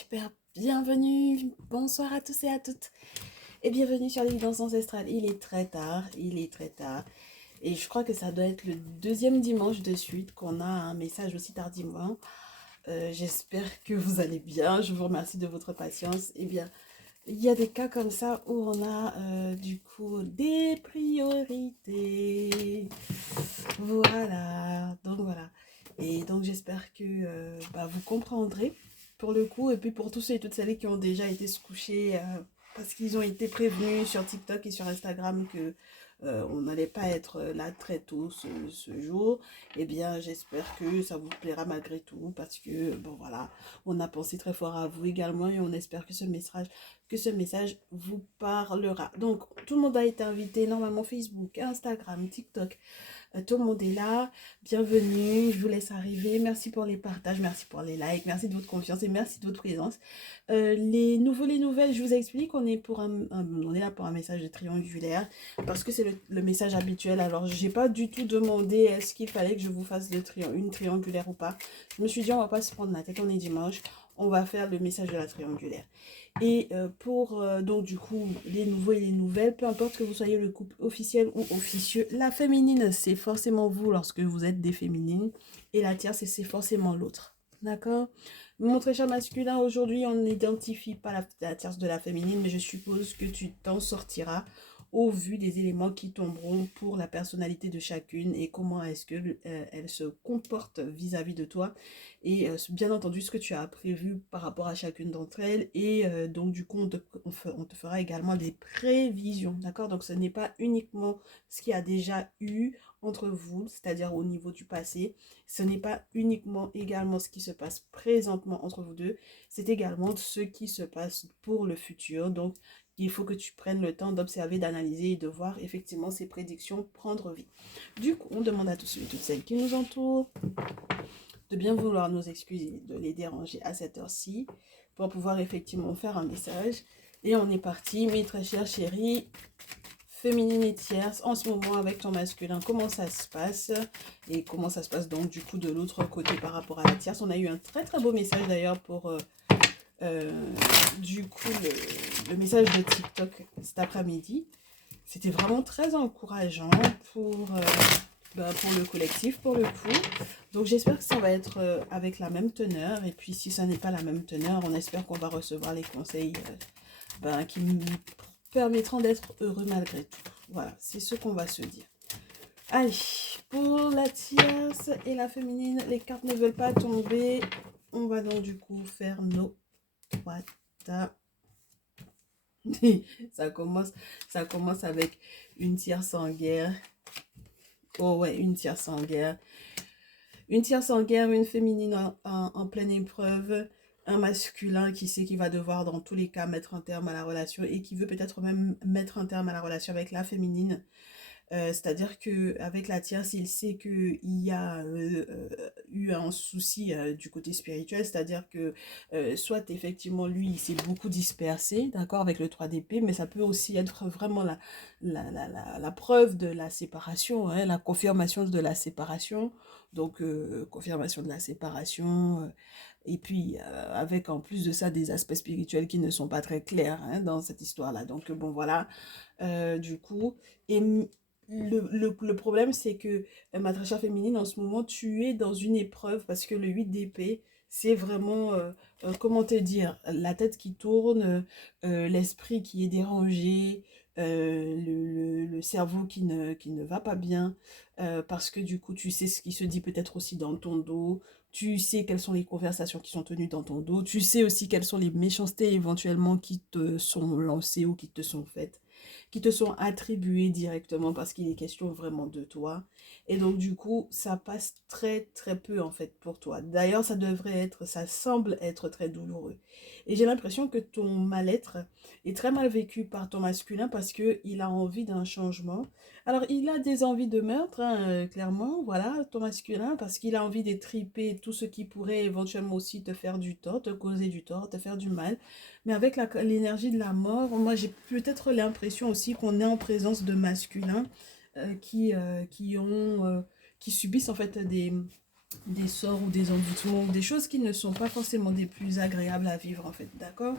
super, bienvenue, bonsoir à tous et à toutes et bienvenue sur l'évidence ancestrale. Il est très tard, et je crois que ça doit être le deuxième dimanche de suite qu'on a un message aussi tardivement. J'espère que vous allez bien, je vous remercie de votre patience. Eh bien, il y a des cas comme ça où on a du coup des priorités. Voilà. Et donc j'espère que vous comprendrez pour le coup. Et puis pour tous ceux et toutes celles qui ont déjà été se coucher parce qu'ils ont été prévenus sur TikTok et sur Instagram que on n'allait pas être là très tôt ce jour, eh bien j'espère que ça vous plaira malgré tout parce que bon voilà, on a pensé très fort à vous également et on espère que ce message vous parlera. Donc tout le monde a été invité, normalement Facebook, Instagram, TikTok. Tout le monde est là. Bienvenue. Je vous laisse arriver. Merci pour les partages, merci pour les likes, merci de votre confiance et merci de votre présence. Les nouveaux, les nouvelles, je vous explique. On est là pour un message de triangulaire parce que c'est le message habituel. Alors, j'ai pas du tout demandé est-ce qu'il fallait que je vous fasse une triangulaire ou pas. Je me suis dit, on va pas se prendre la tête. On est dimanche. On va faire le message de la triangulaire. Et donc du coup, les nouveaux et les nouvelles, peu importe que vous soyez le couple officiel ou officieux, la féminine, c'est forcément vous lorsque vous êtes des féminines. Et la tierce, c'est forcément l'autre. D'accord? Mon très cher masculin, aujourd'hui, on n'identifie pas la tierce de la féminine, mais je suppose que tu t'en sortiras au vu des éléments qui tomberont pour la personnalité de chacune et comment est-ce que elle se comporte vis-à-vis de toi et bien entendu ce que tu as prévu par rapport à chacune d'entre elles et donc du coup on te fera également des prévisions, d'accord? Donc ce n'est pas uniquement ce qu'il y a déjà eu entre vous, c'est-à-dire au niveau du passé, ce n'est pas uniquement également ce qui se passe présentement entre vous deux, c'est également ce qui se passe pour le futur. Donc il faut que tu prennes le temps d'observer, d'analyser et de voir effectivement ces prédictions prendre vie. Du coup, on demande à tous ceux et toutes celles qui nous entourent de bien vouloir nous excuser, de les déranger à cette heure-ci pour pouvoir effectivement faire un message. Et on est parti, mes très chers chéris, féminine et tierce, en ce moment avec ton masculin, comment ça se passe et comment ça se passe donc du coup de l'autre côté par rapport à la tierce. On a eu un très très beau message d'ailleurs pour du coup le message de TikTok cet après-midi. C'était vraiment très encourageant pour le collectif, pour le coup. Donc j'espère que ça va être avec la même teneur. Et puis si ça n'est pas la même teneur, on espère qu'on va recevoir les conseils qui nous permettront d'être heureux malgré tout. Voilà, c'est ce qu'on va se dire. Allez, pour la tierce et la féminine, les cartes ne veulent pas tomber. On va donc du coup faire nos wata. ça commence, ça commence avec une tierce en guerre. Oh ouais, une tierce en guerre. Une tierce en guerre, une féminine en pleine épreuve, un masculin qui sait qu'il va devoir dans tous les cas mettre un terme à la relation et qui veut peut-être même mettre un terme à la relation avec la féminine. C'est-à-dire qu'avec la tierce, il sait qu'il y a eu un souci du côté spirituel, c'est-à-dire que soit effectivement lui, il s'est beaucoup dispersé, d'accord, avec le 3 d'épée, mais ça peut aussi être vraiment la preuve de la séparation, hein, la confirmation de la séparation, donc confirmation de la séparation, et puis avec en plus de ça des aspects spirituels qui ne sont pas très clairs hein, dans cette histoire-là. Donc bon voilà, du coup, et le problème, c'est que ma très chère féminine, en ce moment, tu es dans une épreuve parce que le 8 d'épée, c'est vraiment, comment te dire, la tête qui tourne, l'esprit qui est dérangé, le cerveau qui ne va pas bien, parce que du coup, tu sais ce qui se dit peut-être aussi dans ton dos, tu sais quelles sont les conversations qui sont tenues dans ton dos, tu sais aussi quelles sont les méchancetés éventuellement qui te sont lancées ou qui te sont faites, qui te sont attribués directement parce qu'il est question vraiment de toi. Et donc du coup, ça passe très très peu en fait pour toi. D'ailleurs, ça semble être très douloureux. Et j'ai l'impression que ton mal-être est très mal vécu par ton masculin parce que il a envie d'un changement. Alors, il a des envies de meurtre, hein, clairement, voilà, ton masculin, parce qu'il a envie d'étriper tout ce qui pourrait éventuellement aussi te faire du tort, te causer du tort, te faire du mal. Mais avec l'énergie de la mort, moi j'ai peut-être l'impression aussi qu'on est en présence de masculins qui subissent en fait des sorts ou des envoûtements, des choses qui ne sont pas forcément des plus agréables à vivre en fait, d'accord?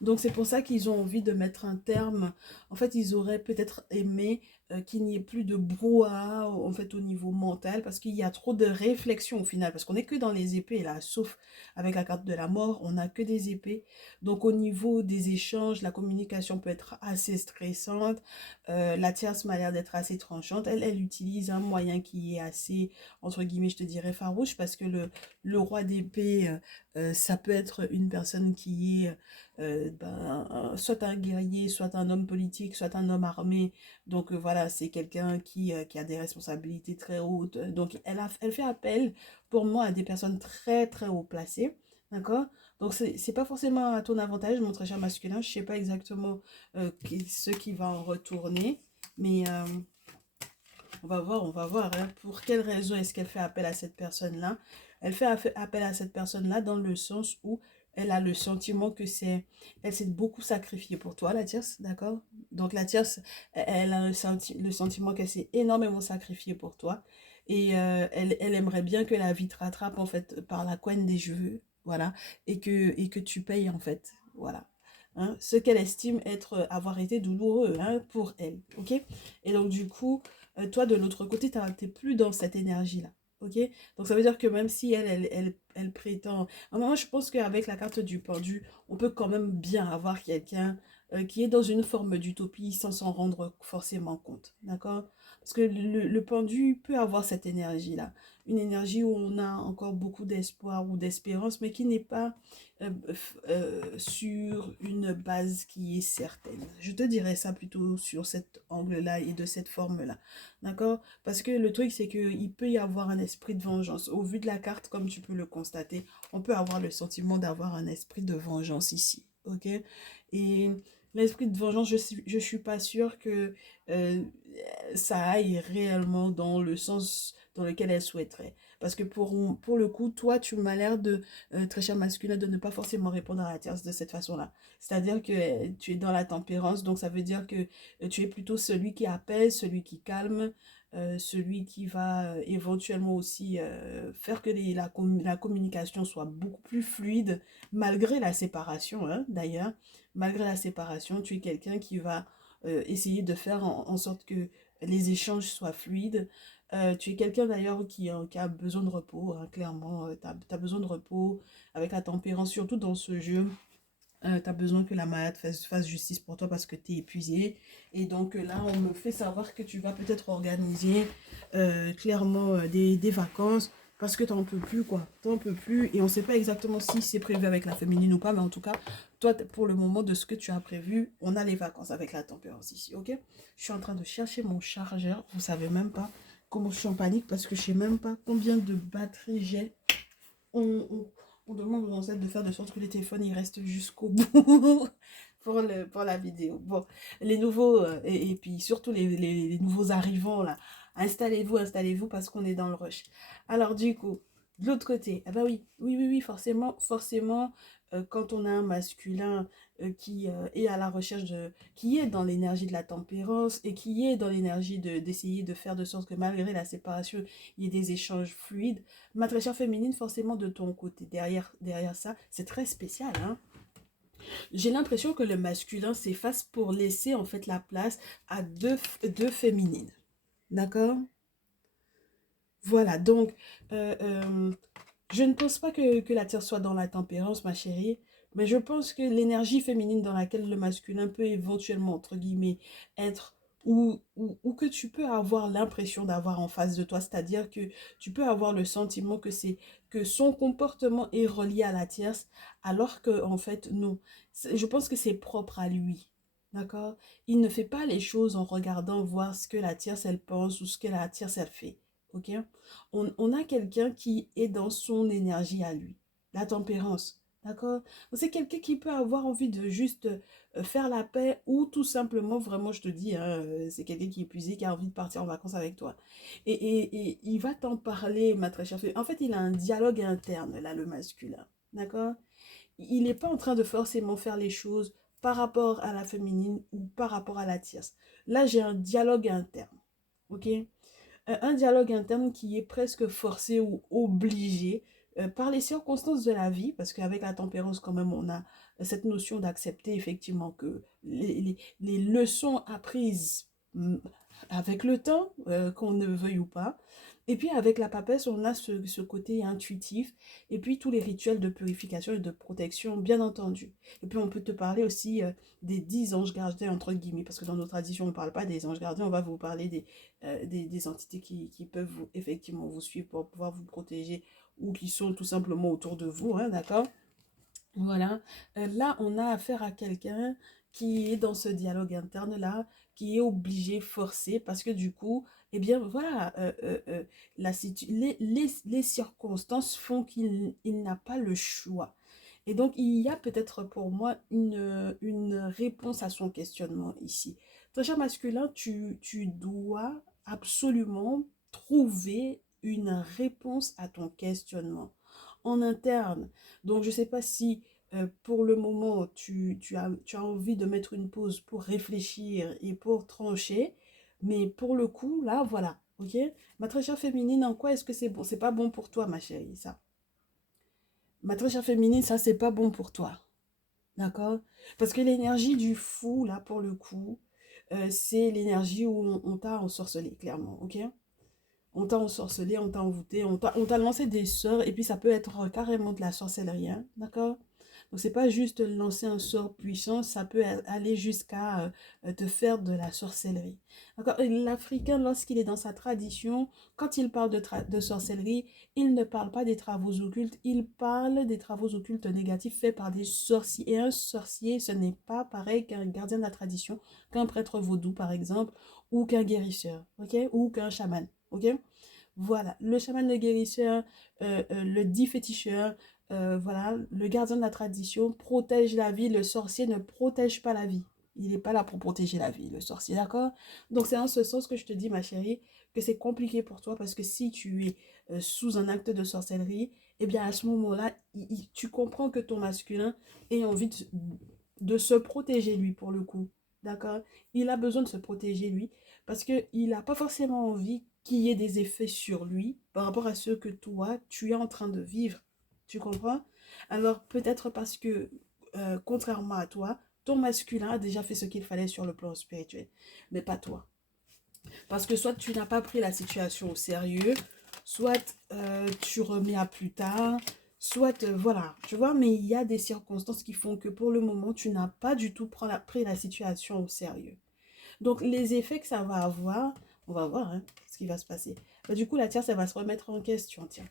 Donc c'est pour ça qu'ils ont envie de mettre un terme. En fait, ils auraient peut-être aimé qu'il n'y ait plus de brouhaha en fait au niveau mental parce qu'il y a trop de réflexion au final parce qu'on n'est que dans les épées là, sauf avec la carte de la mort, on n'a que des épées. Donc au niveau des échanges, la communication peut être assez stressante. La tierce m'a l'air d'être assez tranchante. Elle utilise un moyen qui est assez entre guillemets, je te dirais farouche, parce que le roi d'épée, ça peut être une personne qui est soit un guerrier, soit un homme politique, soit un homme armé. Donc voilà, c'est quelqu'un qui a des responsabilités très hautes. Donc elle fait appel pour moi à des personnes très très haut placées. D'accord? Donc c'est pas forcément à ton avantage, mon très cher masculin. Je sais pas exactement ce qui va en retourner. Mais on va voir hein, pour quelle raison est-ce qu'elle fait appel à cette personne-là. Elle fait appel à cette personne-là dans le sens où elle a le sentiment que elle s'est beaucoup sacrifiée pour toi, la tierce, d'accord? Donc la tierce, elle a le sentiment qu'elle s'est énormément sacrifiée pour toi. Et elle aimerait bien que la vie te rattrape en fait par la couenne des cheveux, voilà, et que tu payes en fait, voilà. Hein, ce qu'elle estime avoir été douloureux hein, pour elle, ok? Et donc du coup, toi, de l'autre côté, tu n'es plus dans cette énergie-là. Ok? Donc, ça veut dire que même si elle prétend. Moi, je pense qu'avec la carte du pendu, on peut quand même bien avoir quelqu'un qui est dans une forme d'utopie sans s'en rendre forcément compte. D'accord? Parce que le pendu peut avoir cette énergie-là. Une énergie où on a encore beaucoup d'espoir ou d'espérance, mais qui n'est pas sur une base qui est certaine. Je te dirais ça plutôt sur cet angle-là et de cette forme-là. D'accord? Parce que le truc, c'est qu'il peut y avoir un esprit de vengeance. Au vu de la carte, comme tu peux le constater, on peut avoir le sentiment d'avoir un esprit de vengeance ici. Ok? Et l'esprit de vengeance, je suis pas sûre que euh, ça aille réellement dans le sens dans lequel elle souhaiterait. Parce que pour le coup, toi, tu m'as l'air de, très cher masculin, de ne pas forcément répondre à la tierce de cette façon-là. C'est-à-dire que tu es dans la tempérance, donc ça veut dire que tu es plutôt celui qui apaise, celui qui calme, celui qui va éventuellement aussi faire que la communication soit beaucoup plus fluide, malgré la séparation, hein, d'ailleurs. Malgré la séparation, tu es quelqu'un qui va essayer de faire en sorte que les échanges soient fluides. Tu es quelqu'un d'ailleurs qui a besoin de repos, hein, clairement. Tu as besoin de repos avec la tempérance, surtout dans ce jeu. Tu as besoin que la malade fasse justice pour toi parce que tu es épuisé. Et donc là, on me fait savoir que tu vas peut-être organiser clairement des vacances parce que tu n'en peux plus, quoi. Tu n'en peux plus. Et on ne sait pas exactement si c'est prévu avec la féminine ou pas, mais en tout cas, toi, pour le moment de ce que tu as prévu, on a les vacances avec la tempérance ici, ok? Je suis en train de chercher mon chargeur. Vous savez même pas comment je suis en panique parce que je sais même pas combien de batterie j'ai. On, on demande aux ancêtres de faire de sorte que les téléphones ils restent jusqu'au bout pour la vidéo. Bon, les nouveaux, et puis surtout les nouveaux arrivants là, installez-vous, installez-vous parce qu'on est dans le rush. Alors du coup, de l'autre côté, ah bah oui, forcément, forcément, quand on a un masculin qui est à la recherche qui est dans l'énergie de la tempérance et qui est dans l'énergie d'essayer de faire de sorte que malgré la séparation, il y ait des échanges fluides, ma très chère féminine, forcément de ton côté, derrière ça, c'est très spécial, hein. J'ai l'impression que le masculin s'efface pour laisser en fait la place à deux féminines. D'accord? Voilà, donc je ne pense pas que la terre soit dans la tempérance, ma chérie, mais je pense que l'énergie féminine dans laquelle le masculin peut éventuellement, entre guillemets, être, ou que tu peux avoir l'impression d'avoir en face de toi, c'est-à-dire que tu peux avoir le sentiment que son comportement est relié à la tierce, alors que, en fait, non. Je pense que c'est propre à lui. D'accord? Il ne fait pas les choses en regardant voir ce que la tierce, elle pense ou ce que la tierce, elle fait. Ok? On a quelqu'un qui est dans son énergie à lui, la tempérance, d'accord? C'est quelqu'un qui peut avoir envie de juste faire la paix ou tout simplement, vraiment, je te dis, hein, c'est quelqu'un qui est épuisé, qui a envie de partir en vacances avec toi. Et il va t'en parler, ma très chère fille. En fait, il a un dialogue interne, là, le masculin, d'accord? Il n'est pas en train de forcément faire les choses par rapport à la féminine ou par rapport à la tierce. Là, j'ai un dialogue interne, ok? Un dialogue interne qui est presque forcé ou obligé par les circonstances de la vie, parce qu'avec la tempérance, quand même, on a cette notion d'accepter effectivement que les leçons apprises avec le temps, qu'on ne veuille ou pas. Et puis avec la papesse, on a ce côté intuitif, et puis tous les rituels de purification et de protection, bien entendu. Et puis on peut te parler aussi des 10 anges gardiens, entre guillemets, parce que dans nos traditions, on ne parle pas des anges gardiens, on va vous parler des entités qui peuvent effectivement vous suivre pour pouvoir vous protéger ou qui sont tout simplement autour de vous, hein, d'accord? Voilà. Là, on a affaire à quelqu'un qui est dans ce dialogue interne-là, qui est obligé, forcé, parce que du coup, eh bien, voilà, les circonstances font qu'il n'a pas le choix. Et donc, il y a peut-être pour moi une réponse à son questionnement ici. Très cher masculin, tu dois absolument trouver une réponse à ton questionnement en interne. Donc, je ne sais pas si pour le moment, tu as envie de mettre une pause pour réfléchir et pour trancher, mais pour le coup, là, voilà, ok? Ma très chère féminine, en quoi est-ce que c'est bon? C'est pas bon pour toi, ma chérie, ça. Ma très chère féminine, ça, c'est pas bon pour toi. D'accord? Parce que l'énergie du fou, là, pour le coup, c'est l'énergie où on t'a ensorcelé, clairement, ok? On t'a ensorcelé, on t'a envoûté, on t'a lancé des sorts, et puis ça peut être carrément de la sorcellerie, hein, d'accord? Donc c'est pas juste lancer un sort puissant, ça peut aller jusqu'à te faire de la sorcellerie. D'accord? Et l'Africain, lorsqu'il est dans sa tradition, quand il parle de sorcellerie, il ne parle pas des travaux occultes, il parle des travaux occultes négatifs faits par des sorciers. Et un sorcier, ce n'est pas pareil qu'un gardien de la tradition, qu'un prêtre vaudou par exemple, ou qu'un guérisseur, ok? Ou qu'un chaman, ok? Voilà, le chaman, le guérisseur, le dit féticheur, voilà, le gardien de la tradition protège la vie, le sorcier ne protège pas la vie. Il n'est pas là pour protéger la vie, le sorcier, d'accord? Donc c'est en ce sens que je te dis, ma chérie, que c'est compliqué pour toi parce que si tu es sous un acte de sorcellerie, eh bien à ce moment-là, tu comprends que ton masculin ait envie de se protéger lui pour le coup, d'accord? Il a besoin de se protéger lui parce qu'il n'a pas forcément envie qu'il y ait des effets sur lui par rapport à ce que toi, tu es en train de vivre. Tu comprends? Alors peut-être parce que, contrairement à toi, ton masculin a déjà fait ce qu'il fallait sur le plan spirituel, mais pas toi. Parce que soit tu n'as pas pris la situation au sérieux, soit tu remets à plus tard, soit voilà, tu vois, mais il y a des circonstances qui font que pour le moment, tu n'as pas du tout pris la situation au sérieux. Donc, les effets que ça va avoir, on va voir hein, ce qui va se passer. Bah, du coup, la tierce, elle va se remettre en question, tiens.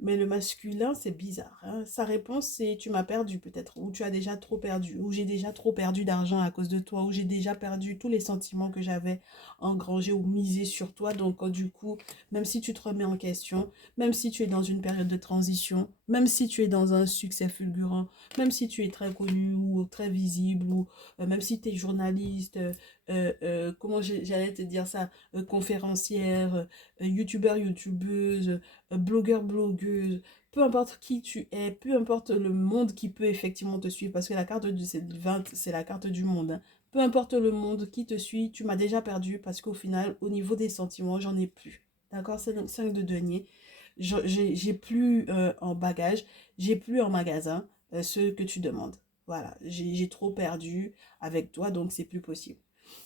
Mais le masculin, c'est bizarre, hein. Sa réponse, c'est tu m'as perdu peut-être, ou tu as déjà trop perdu, ou j'ai déjà trop perdu d'argent à cause de toi, ou j'ai déjà perdu tous les sentiments que j'avais engrangés ou misés sur toi. Donc, du coup, même si tu te remets en question, même si tu es dans une période de transition, même si tu es dans un succès fulgurant, même si tu es très connu ou très visible, ou même si tu es journaliste, comment j'allais te dire ça, conférencière, youtubeur, youtubeuse, blogueur, blogueuse, peu importe qui tu es, peu importe le monde qui peut effectivement te suivre, parce que la carte du 20, c'est la carte du monde, hein. Peu importe le monde qui te suit, tu m'as déjà perdu parce qu'au final, au niveau des sentiments, j'en ai plus. D'accord? C'est le 5 de denier. J'ai plus en bagage, j'ai plus en magasin ce que tu demandes. Voilà, j'ai trop perdu avec toi, donc c'est plus possible.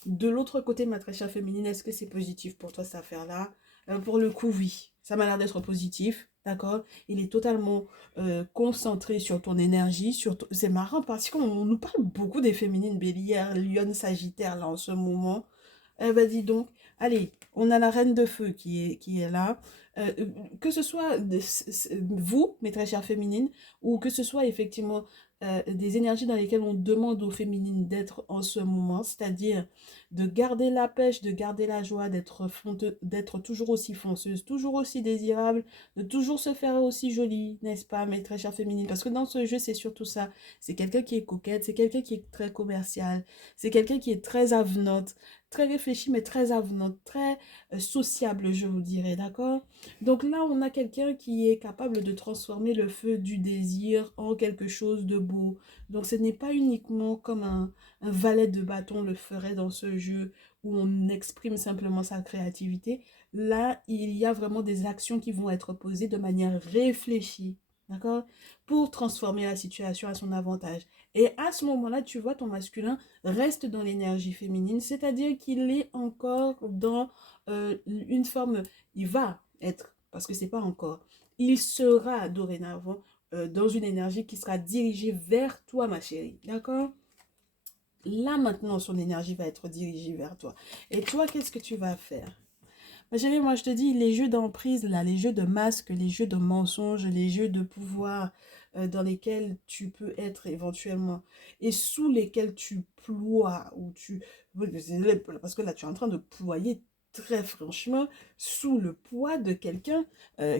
De l'autre côté, ma très chère féminine, est-ce que c'est positif pour toi cette affaire-là? Pour le coup, oui. Ça m'a l'air d'être positif, d'accord? Il est totalement concentré sur ton énergie. C'est marrant parce qu'on nous parle beaucoup des féminines bélières, lionnes, sagittaires, là, en ce moment. Eh ben, dis donc, allez, on a la reine de feu qui est là. Euh, que ce soit vous, mes très chères féminines, ou que ce soit effectivement des énergies dans lesquelles on demande aux féminines d'être en ce moment, c'est-à-dire de garder la pêche, de garder la joie, d'être toujours aussi fonceuse, toujours aussi désirable, de toujours se faire aussi jolie, n'est-ce pas, mes très chères féminines? Parce que dans ce jeu, c'est surtout ça. C'est quelqu'un qui est coquette, c'est quelqu'un qui est très commercial, c'est quelqu'un qui est très avenante, très réfléchie, mais très avenante, très sociable, je vous dirais, d'accord? Donc là, on a quelqu'un qui est capable de transformer le feu du désir en quelque chose de beau. Donc ce n'est pas uniquement comme un valet de bâton le ferait dans ce jeu où on exprime simplement sa créativité. Là, il y a vraiment des actions qui vont être posées de manière réfléchie, d'accord? Pour transformer la situation à son avantage. Et à ce moment-là, tu vois, ton masculin reste dans l'énergie féminine, c'est-à-dire qu'il est encore dans une forme, il va être, parce que c'est pas encore, il sera dorénavant dans une énergie qui sera dirigée vers toi, ma chérie, d'accord? Là, maintenant, son énergie va être dirigée vers toi. Et toi, qu'est-ce que tu vas faire? Ma chérie, moi, je te dis, les jeux d'emprise, là, les jeux de masque, les jeux de mensonges, les jeux de pouvoir dans lesquels tu peux être éventuellement et sous lesquels tu ploies ou tu... Parce que là, tu es en train de ployer très franchement sous le poids de quelqu'un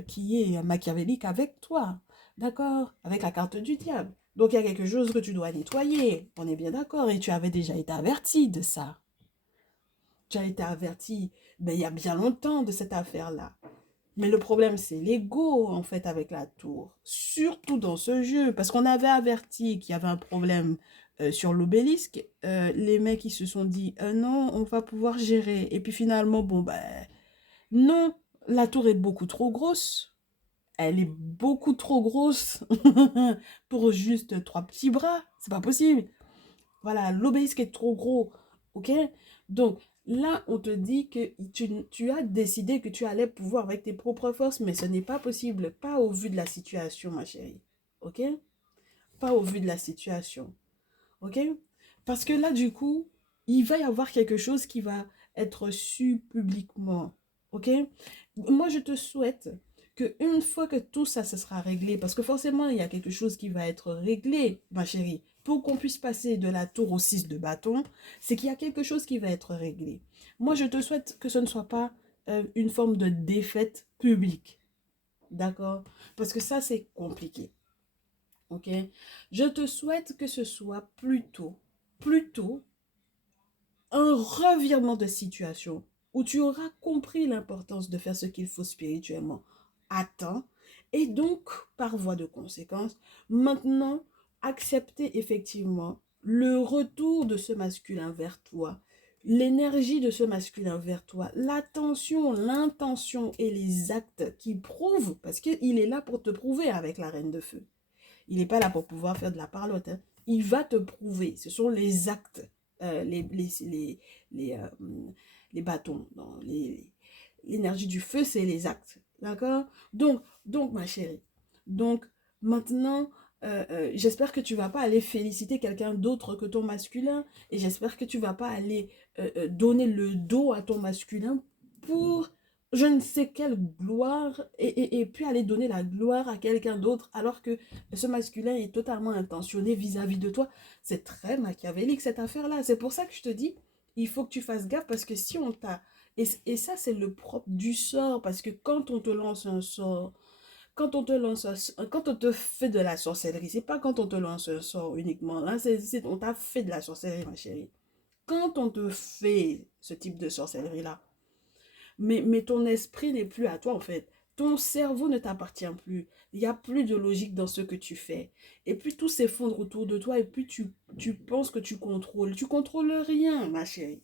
qui est machiavélique avec toi. D'accord? Avec la carte du diable. Donc, il y a quelque chose que tu dois nettoyer. On est bien d'accord. Et tu avais déjà été averti de ça. Tu as été averti il y a bien longtemps de cette affaire-là. Mais le problème, c'est l'ego, en fait, avec la tour. Surtout dans ce jeu. Parce qu'on avait averti qu'il y avait un problème sur l'obélisque. Les mecs, ils se sont dit, non, on va pouvoir gérer. Et puis finalement, bon, ben, non, la tour est beaucoup trop grosse. Elle est beaucoup trop grosse pour juste 3 petits bras. C'est pas possible. Voilà, l'obélisque est trop gros. OK? Donc, là, on te dit que tu as décidé que tu allais pouvoir avec tes propres forces, mais ce n'est pas possible. Pas au vu de la situation, ma chérie. OK? Pas au vu de la situation. OK? Parce que là, du coup, il va y avoir quelque chose qui va être su publiquement. OK? Moi, je te souhaite que une fois que tout ça, se sera réglé, parce que forcément, il y a quelque chose qui va être réglé, ma chérie, pour qu'on puisse passer de la tour au 6 de bâton, c'est qu'il y a quelque chose qui va être réglé. Moi, je te souhaite que ce ne soit pas une forme de défaite publique. D'accord? Parce que ça, c'est compliqué. OK? Je te souhaite que ce soit plutôt un revirement de situation où tu auras compris l'importance de faire ce qu'il faut spirituellement à temps et donc, par voie de conséquence, maintenant, accepter effectivement le retour de ce masculin vers toi, l'énergie de ce masculin vers toi, l'attention, l'intention et les actes qui prouvent, parce qu'il est là pour te prouver avec la reine de feu. Il n'est pas là pour pouvoir faire de la parlotte. Hein. Il va te prouver. Ce sont les actes, les, les bâtons. L'énergie du feu, c'est les actes. D'accord? Donc, ma chérie. Donc, maintenant, j'espère que tu ne vas pas aller féliciter quelqu'un d'autre que ton masculin. Et j'espère que tu ne vas pas aller donner le dos à ton masculin pour je ne sais quelle gloire et puis aller donner la gloire à quelqu'un d'autre alors que ce masculin est totalement intentionné vis-à-vis de toi. C'est très machiavélique cette affaire-là. C'est pour ça que je te dis, il faut que tu fasses gaffe parce que si on t'a... Et ça, c'est le propre du sort parce que quand on te lance un sort, quand on te fait de la sorcellerie, c'est pas quand on te lance un sort uniquement. Là, on t'a fait de la sorcellerie, ma chérie. Quand on te fait ce type de sorcellerie-là, mais ton esprit n'est plus à toi en fait. Ton cerveau ne t'appartient plus. Il n'y a plus de logique dans ce que tu fais. Et puis tout s'effondre autour de toi et puis tu penses que tu contrôles. Tu contrôles rien, ma chérie.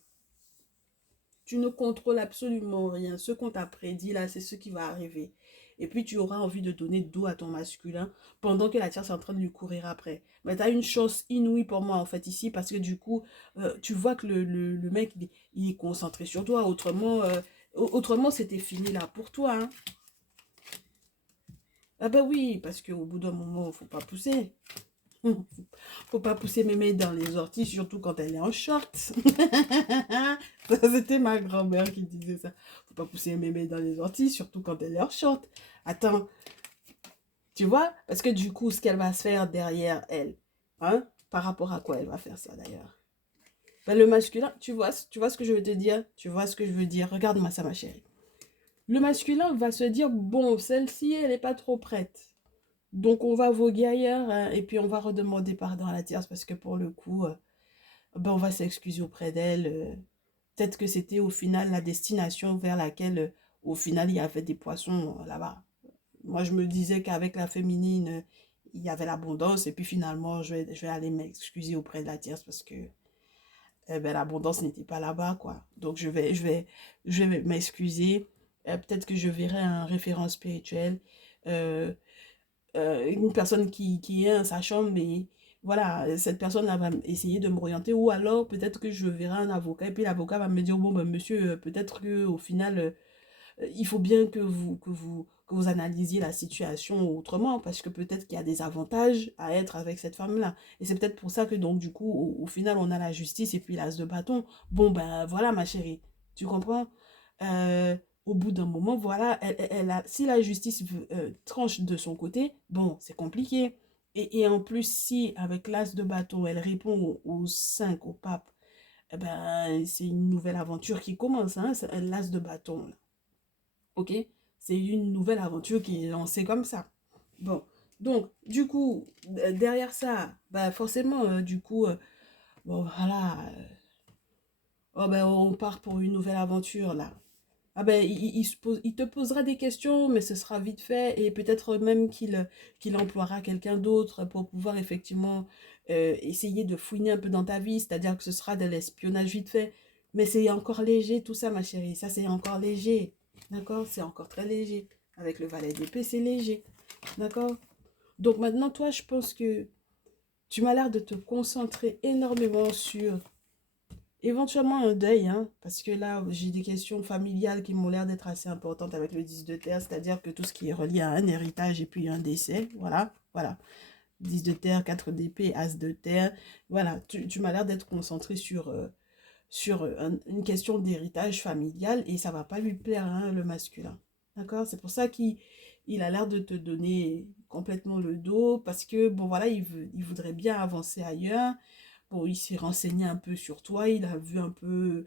Tu ne contrôles absolument rien. Ce qu'on t'a prédit là, c'est ce qui va arriver. Et puis tu auras envie de donner dos à ton masculin pendant que la tierce est en train de lui courir après. Mais tu as une chance inouïe pour moi en fait ici parce que du coup, tu vois que le mec, il est concentré sur toi. Autrement c'était fini là pour toi. Hein. Ah bah oui, parce qu'au bout d'un moment, il ne faut pas pousser. Faut pas pousser mémé dans les orties, surtout quand elle est en short. C'était ma grand-mère qui disait ça. Faut pas pousser mémé dans les orties, surtout quand elle est en short. Attends, tu vois? Parce que du coup, ce qu'elle va se faire derrière elle, hein? Par rapport à quoi elle va faire ça d'ailleurs? Ben, le masculin, tu vois ce que je veux te dire? Tu vois ce que je veux dire? Regarde-moi ça, ma chérie. Le masculin va se dire, bon, celle-ci, elle n'est pas trop prête. Donc, on va voguer ailleurs hein, et puis on va redemander pardon à la tierce parce que pour le coup, ben, on va s'excuser auprès d'elle. peut-être que c'était au final la destination vers laquelle, au final, il y avait des poissons là-bas. Moi, je me disais qu'avec la féminine, il y avait l'abondance. Et puis finalement, je vais aller m'excuser auprès de la tierce parce que ben, l'abondance n'était pas là-bas, quoi. Donc, je vais m'excuser. Peut-être que je verrai un référent spirituel, euh, une personne qui est un sachant, mais voilà, cette personne-là va essayer de m'orienter. Ou alors, peut-être que je verrai un avocat et puis l'avocat va me dire, bon, ben, monsieur, peut-être qu'au final, il faut bien que vous analysiez la situation autrement, parce que peut-être qu'il y a des avantages à être avec cette femme-là. Et c'est peut-être pour ça que, donc, du coup, au final, on a la justice et puis l'as de bâton. Bon, ben, voilà, ma chérie, tu comprends? Euh, Au bout d'un moment, voilà, si la justice tranche de son côté, bon, c'est compliqué. Et en plus, si avec l'as de bâton, elle répond aux 5, au pape, eh ben, c'est une nouvelle aventure qui commence, hein, l'as de bâton, là. Ok? C'est une nouvelle aventure qui est lancée comme ça. Bon, donc, du coup, derrière ça, bah forcément, du coup, bon, voilà, oh, ben, on part pour une nouvelle aventure, là. Ah ben, il te posera des questions, mais ce sera vite fait, et peut-être même qu'il emploiera quelqu'un d'autre pour pouvoir effectivement essayer de fouiner un peu dans ta vie, c'est-à-dire que ce sera de l'espionnage vite fait. Mais c'est encore léger, tout ça, ma chérie, ça c'est encore léger, d'accord? C'est encore très léger. Avec le valet d'épée, c'est léger, d'accord? Donc maintenant, toi, je pense que tu m'as l'air de te concentrer énormément sur éventuellement un deuil, hein, parce que là, j'ai des questions familiales qui m'ont l'air d'être assez importantes avec le 10 de terre, c'est-à-dire que tout ce qui est relié à un héritage et puis un décès, voilà, voilà. 10 de terre, 4 d'épée, as de terre, voilà, tu m'as l'air d'être concentré sur une question d'héritage familial et ça va pas lui plaire, hein, le masculin, d'accord? C'est pour ça qu'il a l'air de te donner complètement le dos, parce que, bon, voilà, il voudrait bien avancer ailleurs. Bon, il s'est renseigné un peu sur toi, il a vu un peu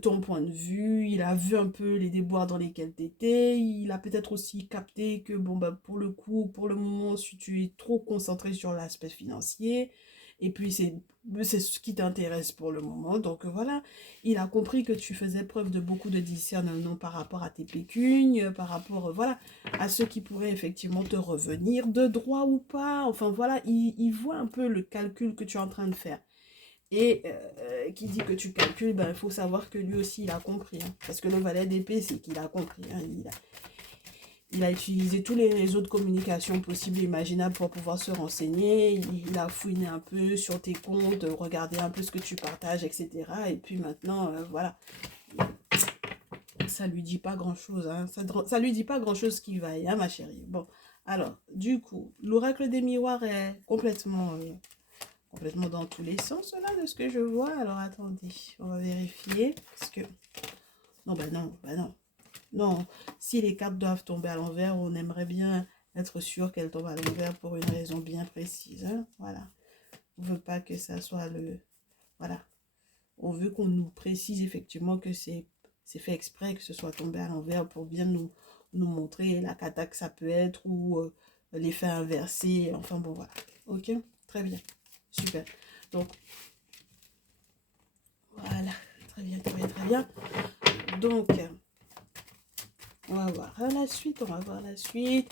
ton point de vue, il a vu un peu les déboires dans lesquels tu étais, il a peut-être aussi capté que, bon, bah, pour le coup, pour le moment, si tu es trop concentré sur l'aspect financier, et puis c'est ce qui t'intéresse pour le moment, donc voilà, il a compris que tu faisais preuve de beaucoup de discernement par rapport à tes pécugnes, par rapport, voilà, à ceux qui pourraient effectivement te revenir de droit ou pas, enfin voilà, il voit un peu le calcul que tu es en train de faire. Et qui dit que tu calcules, ben, il faut savoir que lui aussi, il a compris, hein. Parce que le valet d'épée, c'est qu'il a compris, hein. Il a utilisé tous les réseaux de communication possibles et imaginables pour pouvoir se renseigner. Il a fouiné un peu sur tes comptes, regardé un peu ce que tu partages, etc. Et puis maintenant, voilà. Ça lui dit pas grand-chose, hein. Ça lui dit pas grand-chose qui vaille, hein, ma chérie. Bon, alors, du coup, l'oracle des miroirs est complètement dans tous les sens, là, de ce que je vois. Alors, attendez, on va vérifier. Parce que... Non, bah non, bah non. Non, si les cartes doivent tomber à l'envers, on aimerait bien être sûr qu'elles tombent à l'envers pour une raison bien précise, hein. Voilà. On veut pas que ça soit le... Voilà. On veut qu'on nous précise effectivement que c'est fait exprès, que ce soit tombé à l'envers pour bien nous montrer la cata que ça peut être ou l'effet inversé. Enfin bon, voilà. Ok, très bien. Super. Donc, voilà. Très bien, très bien, très bien. Donc, on va voir la suite. On va voir la suite.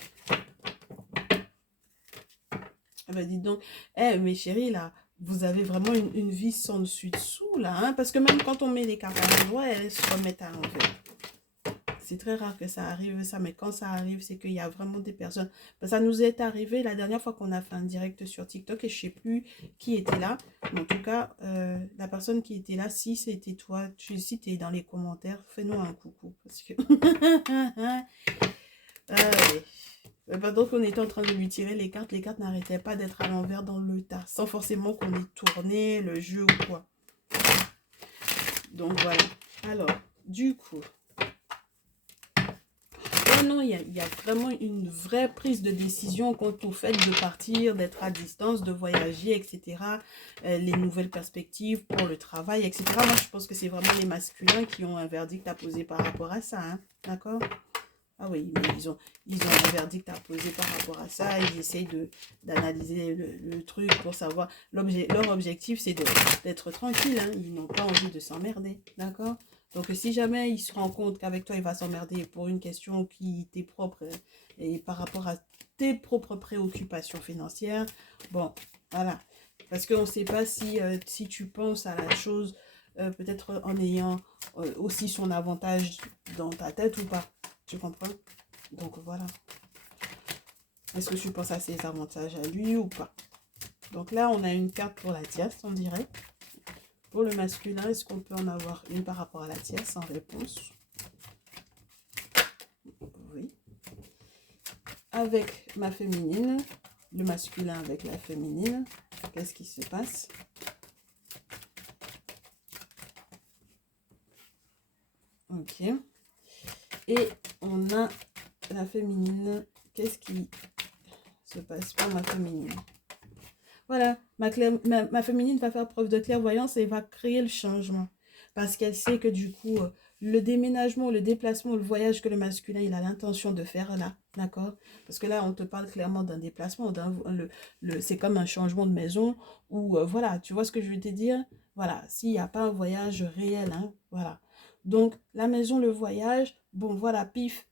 Ah bah dites donc, eh mes chéris, là, vous avez vraiment une vie sans dessus-dessous, là, hein, parce que même quand on met les cartes à l'endroit, elles se remettent à l'envers. C'est très rare que ça arrive, ça, mais quand ça arrive, c'est qu'il y a vraiment des personnes. Ben, ça nous est arrivé la dernière fois qu'on a fait un direct sur TikTok et je sais plus qui était là. Mais en tout cas, la personne qui était là, si c'était toi, si tu es dans les commentaires, fais-nous un coucou. Parce que... Pendant qu'on était en train de lui tirer les cartes n'arrêtaient pas d'être à l'envers dans le tas, sans forcément qu'on ait tourné le jeu ou quoi. Donc voilà. Alors, du coup... Non, il y a vraiment une vraie prise de décision quant au fait de partir, d'être à distance, de voyager, etc. Les nouvelles perspectives pour le travail, etc. Moi, je pense que c'est vraiment les masculins qui ont un verdict à poser par rapport à ça, hein. D'accord? Ah oui, mais ils ont un verdict à poser par rapport à ça. Ils essayent d'analyser le truc pour savoir. Leur objectif, c'est d'être tranquille. Hein. Ils n'ont pas envie de s'emmerder. D'accord? Donc, si jamais ils se rendent compte qu'avec toi, il va s'emmerder pour une question qui t'est propre et par rapport à tes propres préoccupations financières, bon, voilà. Parce qu'on ne sait pas si tu penses à la chose, peut-être en ayant aussi son avantage dans ta tête ou pas. Tu comprends? Donc voilà. Est-ce que tu penses à ses avantages à lui ou pas? Donc là, on a une carte pour la tierce, on dirait. Pour le masculin, est-ce qu'on peut en avoir une par rapport à la tierce en réponse? Oui. Avec ma féminine, le masculin avec la féminine, qu'est-ce qui se passe? Ok. Et on a la féminine. Qu'est-ce qui se passe pour ma féminine? Voilà, ma féminine va faire preuve de clairvoyance et va créer le changement. Parce qu'elle sait que du coup, le déménagement, le déplacement, le voyage que le masculin il a l'intention de faire là, d'accord? Parce que là, on te parle clairement d'un déplacement, c'est comme un changement de maison, ou voilà, tu vois ce que je veux te dire? Voilà, s'il n'y a pas un voyage réel, hein, voilà. Donc, la maison, le voyage, bon, voilà, pif,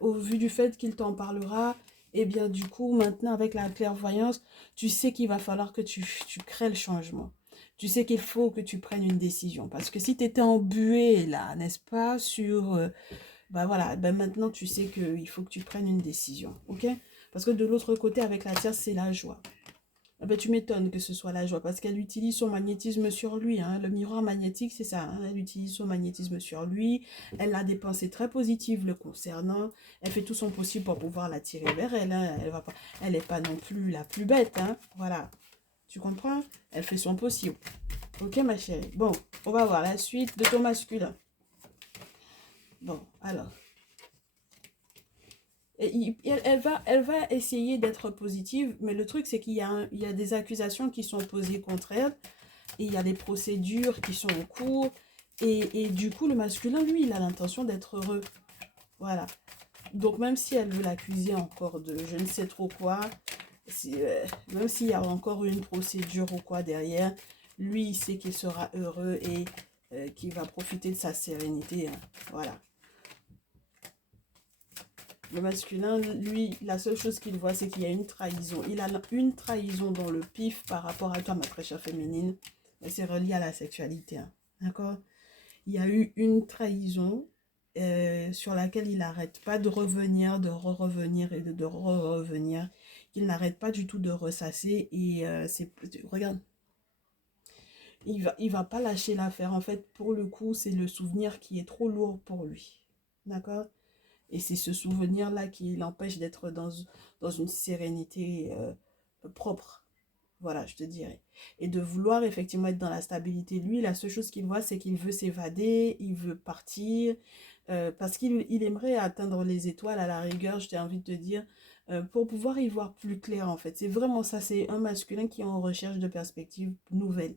au vu du fait qu'il t'en parlera, et bien du coup, maintenant, avec la clairvoyance, tu sais qu'il va falloir que tu crées le changement. Tu sais qu'il faut que tu prennes une décision. Parce que si tu étais embué là, n'est-ce pas, sur... bah voilà, ben maintenant tu sais qu'il faut que tu prennes une décision. Ok? Parce que de l'autre côté, avec la tierce, c'est la joie. Ah ben, tu m'étonnes que ce soit la joie parce qu'elle utilise son magnétisme sur lui. Hein. Le miroir magnétique, c'est ça. Hein. Elle utilise son magnétisme sur lui. Elle a des pensées très positives le concernant. Elle fait tout son possible pour pouvoir l'attirer vers elle. Hein. Elle n'est pas non plus la plus bête. Hein. Voilà. Tu comprends? Elle fait son possible. Ok, ma chérie. Bon, on va voir la suite de ton masculin. Bon, alors. Elle va essayer d'être positive, mais le truc, c'est il y a des accusations qui sont posées contre elle. Et il y a des procédures qui sont en cours. Et du coup, le masculin, lui, il a l'intention d'être heureux. Voilà. Donc, même si elle veut l'accuser encore de je ne sais trop quoi, même s'il y a encore une procédure ou quoi derrière, lui, il sait qu'il sera heureux et qu'il va profiter de sa sérénité. Hein. Voilà. Le masculin, lui, la seule chose qu'il voit, c'est qu'il y a une trahison. Il a une trahison dans le pif par rapport à toi, ma très chère féminine. Et c'est relié à la sexualité. Hein. D'accord? Il y a eu une trahison sur laquelle il n'arrête pas de revenir, de revenir et de revenir. Il n'arrête pas du tout de ressasser. Et regarde, il va pas lâcher l'affaire. En fait, pour le coup, c'est le souvenir qui est trop lourd pour lui. D'accord? Et c'est ce souvenir-là qui l'empêche d'être dans une sérénité propre. Voilà, je te dirais. Et de vouloir effectivement être dans la stabilité. Lui, la seule chose qu'il voit, c'est qu'il veut s'évader, il veut partir, parce qu'il aimerait atteindre les étoiles à la rigueur, je t'ai envie de te dire, pour pouvoir y voir plus clair en fait. C'est vraiment ça, c'est un masculin qui est en recherche de perspectives nouvelles.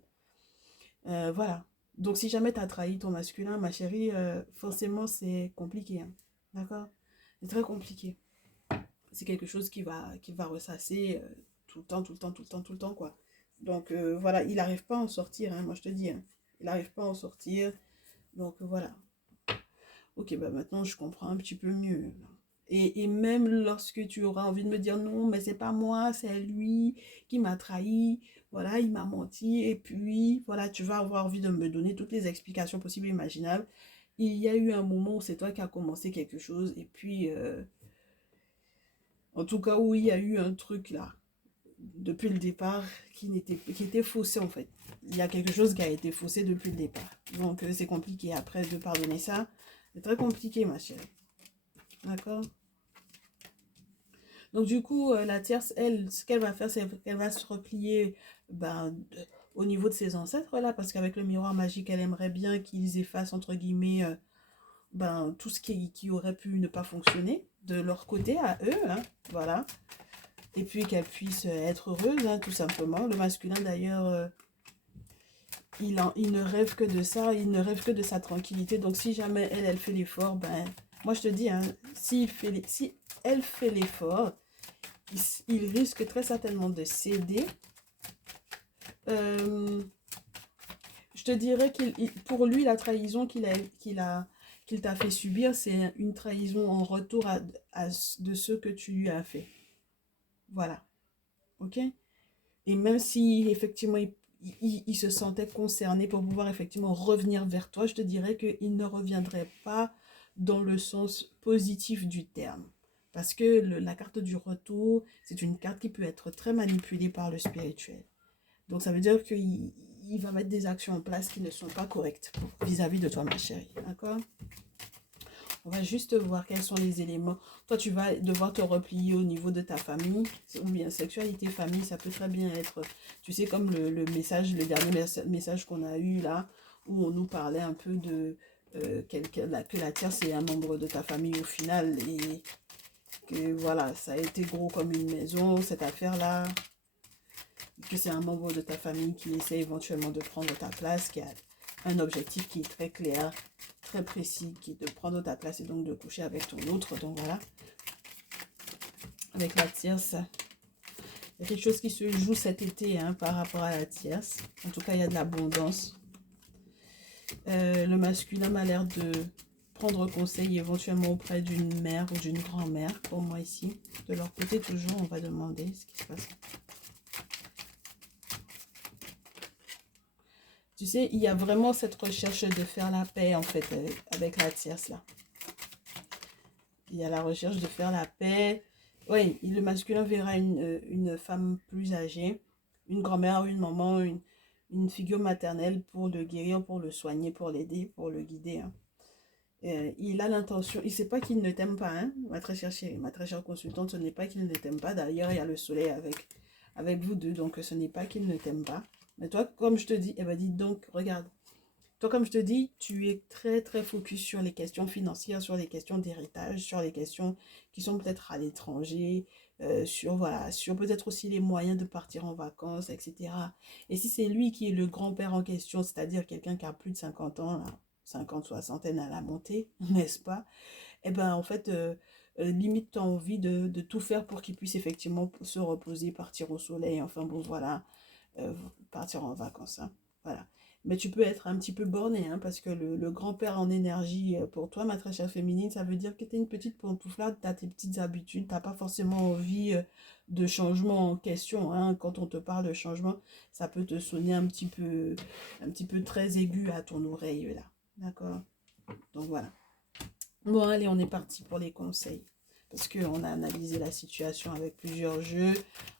Voilà. Donc si jamais tu as trahi ton masculin, ma chérie, forcément c'est compliqué. Hein. D'accord? C'est très compliqué. C'est quelque chose qui va ressasser tout le temps, tout le temps, tout le temps, tout le temps, quoi. Donc voilà, il n'arrive pas à en sortir, hein, moi je te dis. Hein. Il n'arrive pas à en sortir. Donc voilà. Ok, bah maintenant je comprends un petit peu mieux. Et même lorsque tu auras envie de me dire non, mais c'est pas moi, c'est lui qui m'a trahi, voilà, il m'a menti, et puis voilà, tu vas avoir envie de me donner toutes les explications possibles et imaginables. Il y a eu un moment où c'est toi qui as commencé quelque chose, et puis en tout cas où il y a eu un truc là, depuis le départ, qui était faussé en fait. Il y a quelque chose qui a été faussé depuis le départ. Donc c'est compliqué après de pardonner ça. C'est très compliqué ma chérie. D'accord? Donc du coup, la tierce, elle, ce qu'elle va faire, c'est qu'elle va se replier ben, au niveau de ses ancêtres, là, parce qu'avec le miroir magique, elle aimerait bien qu'ils effacent, entre guillemets, ben, tout ce qui aurait pu ne pas fonctionner de leur côté à eux, hein, voilà. Et puis qu'elle puisse être heureuse, hein, tout simplement. Le masculin, d'ailleurs, il ne rêve que de ça, il ne rêve que de sa tranquillité. Donc si jamais elle fait l'effort, ben, moi je te dis, hein, si elle fait l'effort, il risque très certainement de céder. Euh, je te dirais pour lui, la trahison qu'il t'a fait subir, c'est une trahison en retour de ce que tu lui as fait. Voilà. Ok? Et même si effectivement il se sentait concerné pour pouvoir effectivement revenir vers toi, je te dirais qu'il ne reviendrait pas dans le sens positif du terme. Parce que la carte du retour, c'est une carte qui peut être très manipulée par le spirituel. Donc ça veut dire qu'il va mettre des actions en place qui ne sont pas correctes vis-à-vis de toi, ma chérie. D'accord? On va juste voir quels sont les éléments. Toi, tu vas devoir te replier au niveau de ta famille. Ou bien sexualité, famille, ça peut très bien être, tu sais, comme le message, le dernier message qu'on a eu là, où on nous parlait un peu de que la tierce est un membre de ta famille au final. Et que voilà, ça a été gros comme une maison, cette affaire-là. Que c'est un membre de ta famille qui essaie éventuellement de prendre ta place, qui a un objectif qui est très clair, très précis, qui est de prendre ta place et donc de coucher avec ton autre. Donc voilà, avec la tierce, il y a quelque chose qui se joue cet été hein, par rapport à la tierce. En tout cas, il y a de l'abondance. Le masculin m'a l'air de prendre conseil éventuellement auprès d'une mère ou d'une grand-mère, pour moi ici. De leur côté, toujours, on va demander ce qui se passe. Tu sais, il y a vraiment cette recherche de faire la paix, en fait, avec la tierce, là. Il y a la recherche de faire la paix. Oui, le masculin verra une femme plus âgée, une grand-mère ou une maman, une figure maternelle pour le guérir, pour le soigner, pour l'aider, pour le guider. Hein. Il a l'intention, il ne sait pas qu'il ne t'aime pas, hein, ma très chère chérie, ma très chère consultante, ce n'est pas qu'il ne t'aime pas. D'ailleurs, il y a le soleil avec vous deux, donc ce n'est pas qu'il ne t'aime pas. Mais toi, comme je te dis, eh ben dis donc, regarde, toi, comme je te dis, tu es très, très focus sur les questions financières, sur les questions d'héritage, sur les questions qui sont peut-être à l'étranger, voilà, sur peut-être aussi les moyens de partir en vacances, etc. Et si c'est lui qui est le grand-père en question, c'est-à-dire quelqu'un qui a plus de 50 ans, là, 50, soixantaine à la montée, n'est-ce pas? Eh ben, en fait, limite, tu as envie de tout faire pour qu'il puisse effectivement se reposer, partir au soleil, enfin bon, voilà, euh, partir en vacances, hein, voilà. Mais tu peux être un petit peu borné, hein, parce que le grand-père en énergie, pour toi, ma très chère féminine, ça veut dire que tu es une petite pantouflade, tu as tes petites habitudes, tu n'as pas forcément envie de changement en question. Hein. Quand on te parle de changement, ça peut te sonner un petit peu très aigu à ton oreille, là. D'accord? Donc voilà. Bon, allez, on est parti pour les conseils. Parce qu'on a analysé la situation avec plusieurs jeux.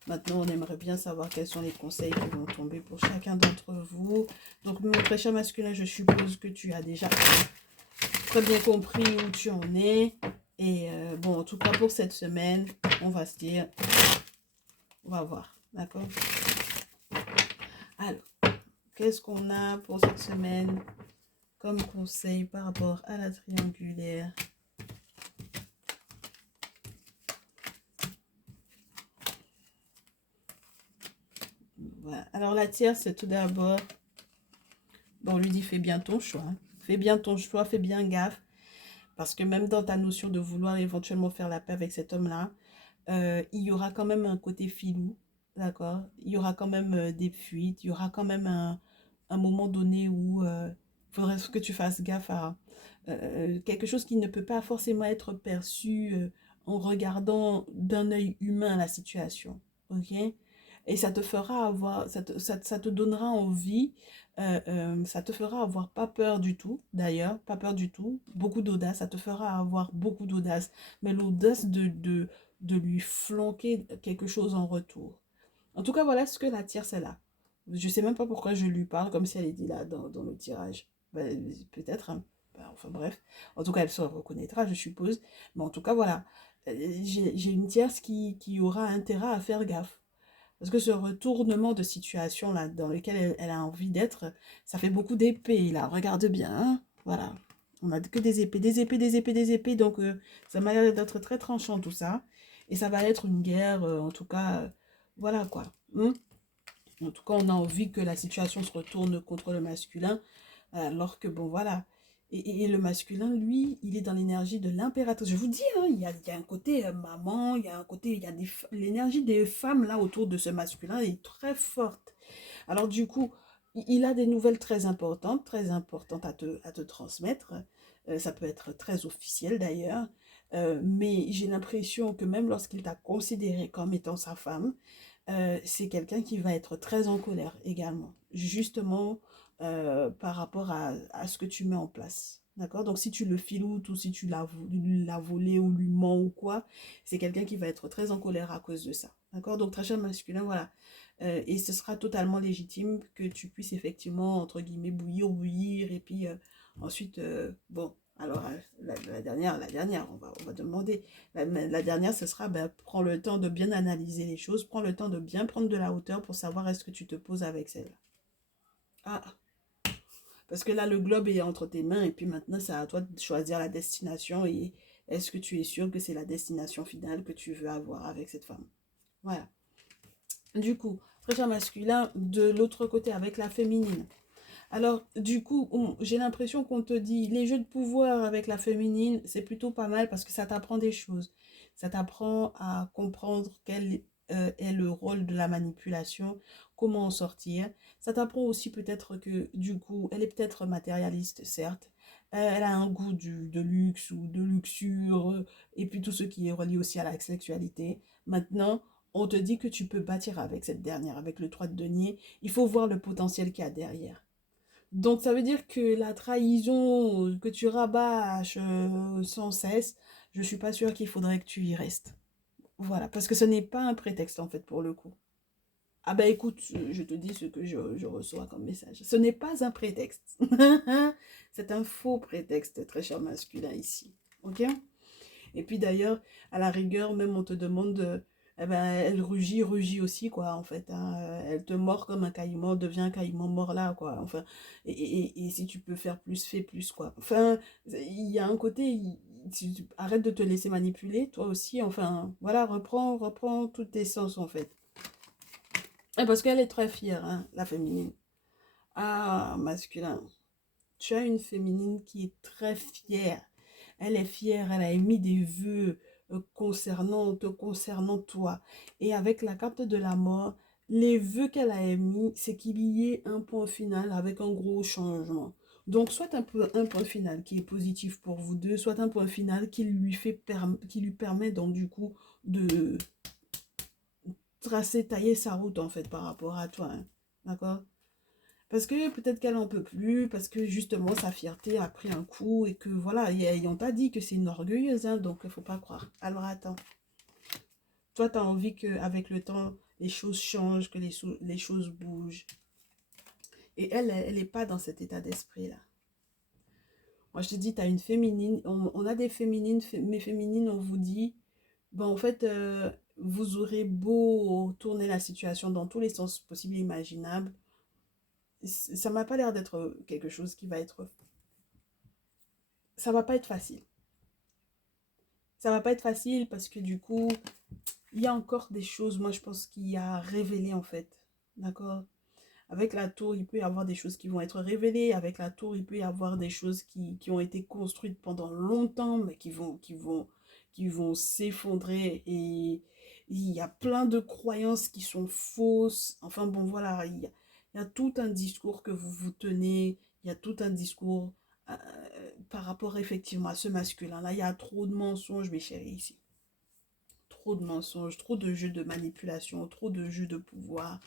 Maintenant, on aimerait bien savoir quels sont les conseils qui vont tomber pour chacun d'entre vous. Donc, mon très cher masculin, je suppose que tu as déjà très bien compris où tu en es. Et bon, en tout cas, pour cette semaine, on va se dire, on va voir. D'accord? Alors, qu'est-ce qu'on a pour cette semaine comme conseil par rapport à la triangulaire? Voilà. Alors, la tierce, tout d'abord, bon, on lui dit, fais bien ton choix. Hein. Fais bien ton choix, fais bien gaffe. Parce que même dans ta notion de vouloir éventuellement faire la paix avec cet homme-là, il y aura quand même un côté filou, d'accord? Il y aura quand même des fuites, il y aura quand même un moment donné où il faudrait que tu fasses gaffe à quelque chose qui ne peut pas forcément être perçu en regardant d'un œil humain la situation, ok? Et ça te fera avoir, ça te donnera envie, ça te fera avoir pas peur du tout, d'ailleurs, pas peur du tout, beaucoup d'audace, ça te fera avoir beaucoup d'audace, mais l'audace de lui flanquer quelque chose en retour. En tout cas, voilà ce que la tierce est là. Je sais même pas pourquoi je lui parle comme si elle était là dans le tirage. Ben, peut-être, hein. Ben, enfin bref. En tout cas, elle se reconnaîtra, je suppose. Mais en tout cas, voilà. J'ai une tierce qui aura intérêt à faire gaffe. Parce que ce retournement de situation là, dans lequel elle a envie d'être, ça fait beaucoup d'épées là. Regarde bien, hein. Voilà. On a que des épées, des épées, des épées, des épées. Donc ça m'a l'air d'être très tranchant tout ça. Et ça va être une guerre, en tout cas, voilà quoi. Hein. En tout cas, on a envie que la situation se retourne contre le masculin. Alors que bon, voilà. Et le masculin, lui, il est dans l'énergie de l'impératrice. Je vous dis, hein, il y a un côté maman, il y a un côté, il y a l'énergie des femmes là autour de ce masculin est très forte. Alors du coup, il a des nouvelles très importantes à te transmettre. Ça peut être très officiel d'ailleurs. Mais j'ai l'impression que même lorsqu'il t'a considéré comme étant sa femme, c'est quelqu'un qui va être très en colère également. Justement, par rapport à ce que tu mets en place. D'accord? Donc, si tu le filoutes ou si tu l'as volé ou lui mens ou quoi, c'est quelqu'un qui va être très en colère à cause de ça. D'accord? Donc, très cher masculin, voilà. Et ce sera totalement légitime que tu puisses effectivement, entre guillemets, bouillir. Et puis, ensuite, bon, alors, on va demander. La dernière, ce sera, ben, prends le temps de bien analyser les choses, prends le temps de bien prendre de la hauteur pour savoir est-ce que tu te poses avec celle-là. Ah, parce que là, le globe est entre tes mains et puis maintenant, c'est à toi de choisir la destination et est-ce que tu es sûr que c'est la destination finale que tu veux avoir avec cette femme. Voilà. Du coup, très cher masculin, de l'autre côté, avec la féminine. Alors, du coup, j'ai l'impression qu'on te dit, les jeux de pouvoir avec la féminine, c'est plutôt pas mal parce que ça t'apprend des choses. Ça t'apprend à comprendre quel est le rôle de la manipulation, comment en sortir. Ça t'apprend aussi peut-être que, du coup, elle est peut-être matérialiste, certes. Elle a un goût de luxe ou de luxure, et puis tout ce qui est relié aussi à la sexualité. Maintenant, on te dit que tu peux bâtir avec cette dernière, avec le 3 de denier. Il faut voir le potentiel qu'il y a derrière. Donc, ça veut dire que la trahison que tu rabâches sans cesse, je suis pas sûre qu'il faudrait que tu y restes. Voilà, parce que ce n'est pas un prétexte en fait pour le coup. Ah ben écoute, je te dis ce que je reçois comme message. Ce n'est pas un prétexte. C'est un faux prétexte, très cher masculin ici. Ok? Et puis d'ailleurs, à la rigueur, même on te demande, eh ben, elle rugit aussi, quoi, en fait. Hein. Elle te mord comme un caïman, devient un caïman mort là, quoi. Enfin, et si tu peux faire plus, fais plus, quoi. Enfin, il y a un côté, arrête de te laisser manipuler, toi aussi. Enfin, voilà, reprends tous tes sens, en fait. Et parce qu'elle est très fière, hein, la féminine. Ah, masculin. Tu as une féminine qui est très fière. Elle est fière, elle a émis des vœux concernant toi. Et avec la carte de la mort, les vœux qu'elle a émis, c'est qu'il y ait un point final avec un gros changement. Donc, soit un point final qui est positif pour vous deux, soit un point final qui lui permet donc du coup de tailler sa route en fait par rapport à toi. Hein. D'accord? Parce que peut-être qu'elle en peut plus, parce que justement sa fierté a pris un coup et que voilà, ils n'ont pas dit que c'est une orgueilleuse, hein, donc il ne faut pas croire. Alors attends, toi tu as envie qu'avec le temps, les choses changent, que les choses bougent. Et elle n'est pas dans cet état d'esprit-là. Moi je te dis, tu as une féminine, on a des féminines, mais féminines, on vous dit, ben en fait, vous aurez beau tourner la situation dans tous les sens possibles et imaginables, ça m'a pas l'air d'être quelque chose qui va être... Ça va pas être facile. Ça va pas être facile parce que du coup, il y a encore des choses, moi je pense qu'il y a révélé en fait. D'accord? Avec la tour, il peut y avoir des choses qui vont être révélées. Avec la tour, il peut y avoir des choses qui ont été construites pendant longtemps, mais qui vont s'effondrer. Et il y a plein de croyances qui sont fausses. Enfin bon, voilà, il y a tout un discours que vous vous tenez. Il y a tout un discours par rapport effectivement à ce masculin-là. Il y a trop de mensonges, mes chéris, ici. Trop de mensonges, trop de jeux de manipulation, trop de jeux de pouvoir.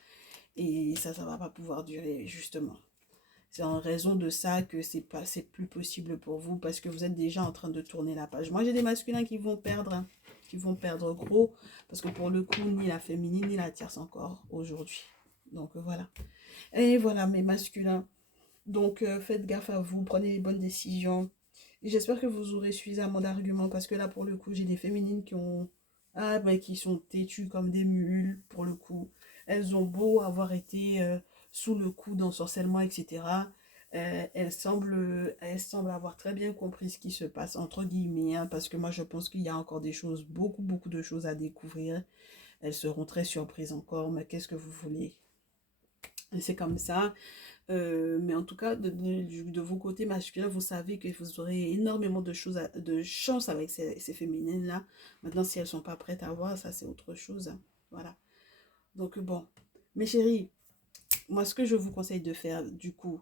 Et ça va pas pouvoir durer, justement. C'est en raison de ça que c'est plus possible pour vous parce que vous êtes déjà en train de tourner la page. Moi, j'ai des masculins qui vont perdre, hein, qui vont perdre gros parce que pour le coup, ni la féminine ni la tierce encore aujourd'hui. Donc voilà. Et voilà mes masculins. Donc faites gaffe à vous, prenez les bonnes décisions. Et j'espère que vous aurez suffisamment d'arguments parce que là, pour le coup, j'ai des féminines qui ont... Ah, ben, qui sont têtues comme des mules, pour le coup. Elles ont beau avoir été sous le coup d'ensorcellement, etc. Elles semblent avoir très bien compris ce qui se passe, entre guillemets, hein, parce que moi, je pense qu'il y a encore des choses, beaucoup de choses à découvrir. Elles seront très surprises encore, mais qu'est-ce que vous voulez? Et c'est comme ça. Mais en tout cas, de vos côtés masculins, vous savez que vous aurez énormément de chance avec ces féminines-là. Maintenant, si elles ne sont pas prêtes à voir, ça c'est autre chose, hein. Voilà. Donc bon, mes chéris, moi ce que je vous conseille de faire du coup,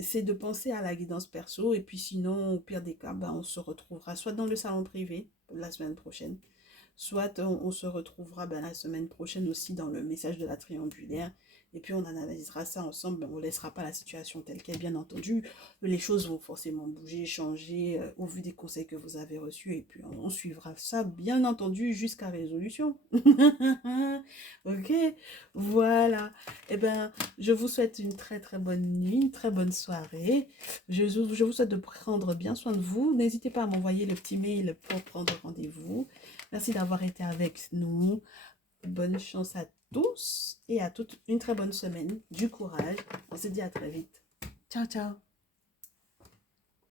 c'est de penser à la guidance perso. Et puis sinon, au pire des cas, ben, on se retrouvera soit dans le salon privé la semaine prochaine, soit on se retrouvera ben, la semaine prochaine aussi dans le message de la triangulaire. Et puis on analysera ça ensemble. Ben, on ne laissera pas la situation telle qu'elle, bien entendu. Les choses vont forcément bouger, changer au vu des conseils que vous avez reçus. Et puis on suivra ça, bien entendu, jusqu'à résolution. Ok, voilà. Eh ben, je vous souhaite une très très bonne nuit, une très bonne soirée. Je vous souhaite de prendre bien soin de vous. N'hésitez pas à m'envoyer le petit mail pour prendre rendez-vous. Merci d'avoir été avec nous. Bonne chance à tous et à toutes. Une très bonne semaine. Du courage. On se dit à très vite. Ciao, ciao.